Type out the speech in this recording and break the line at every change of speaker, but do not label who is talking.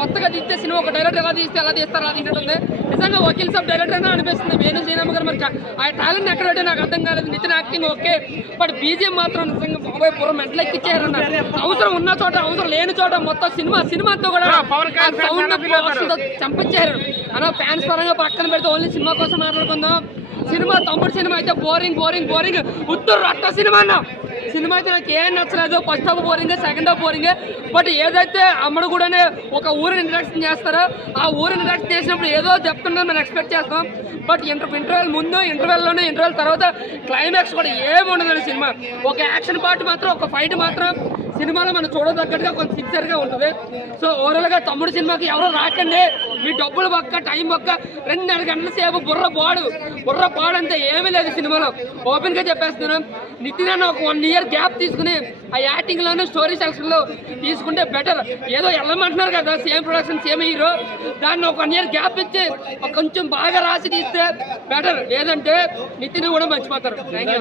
కొత్తగా తీస్తే సినిమా ఒక డైరెక్టర్ ఎలా తీస్తే ఎలా తీస్తారు అలా తీసినట్టుంది నిజంగా వకీల్ సాబ్ డైరెక్టర్ అని అనిపిస్తుంది. వేణు శ్రీరామ్ గారు మరి ఆ టాలెంట్ ఎక్కడ పెట్టే నాకు అర్థం కాలేదు. Nithin acting okay but BGM మాత్రం నిజంగా బాబాయ్ పూర్వం మెంటల్ ఎక్కిచ్చారన్న అవసరం ఉన్న చోట అవసరం లేని చోట మొత్తం సినిమా సినిమాతో కూడా సౌండ్? చంపించారు అన్న ఫ్యాన్స్ పరంగా పక్కన పెడితే ఓన్లీ సినిమా కోసం మాట్లాడుకుందాం. సినిమా తమ్ముడు సినిమా అయితే బోరింగ్ బోరింగ్ బోరింగ్ ఉత్తరు రట్ట సినిమా అన్న. సినిమా అయితే నాకు ఏం నచ్చలేదు. First half boring second half boring but ఏదైతే అమ్మడు కూడానే ఒక ఊరిని ఇంట్రడక్షన్ చేస్తారో ఆ ఊరిని ఇంట్రడక్షన్ చేసినప్పుడు ఏదో చెప్తుందని మనం ఎక్స్పెక్ట్ చేస్తాం. బట్ ఇంటర్ ఇంటర్వెల్ ముందు ఇంటర్వెల్లోనే ఇంటర్వెల్ తర్వాత క్లైమాక్స్ కూడా ఏమి ఉండదు సినిమా. ఒక యాక్షన్ పార్ట్ మాత్రం ఒక ఫైట్ మాత్రం సినిమాలో మనం చూడదగ్గట్టుగా కొంచెం సిక్సర్గా ఉంటుంది. సో ఓవరాల్గా తమ్ముడు సినిమాకి ఎవరో రాకండి. మీ డబ్బులు పక్క టైం పక్క. రెండున్నర గంటల సేపు బుర్ర పాడు. బుర్ర పాడంతా ఏమీ లేదు సినిమాలో. ఓపెన్గా చెప్పేస్తున్నాను. నితిన్ అన్న ఒక వన్ ఇయర్ గ్యాప్ తీసుకుని ఆ యాక్టింగ్లోనే స్టోరీ సెక్షన్లో తీసుకుంటే బెటర్ ఏదో వెళ్ళమంటున్నారు కదా సేమ్ ప్రొడక్షన్ సేమ్ హీరో దాన్ని ఒక వన్ ఇయర్ గ్యాప్ ఇచ్చి కొంచెం బాగా రాసి తీస్తే బెటర్ లేదంటే నితిన్ కూడా మర్చిపోతారు. Thank you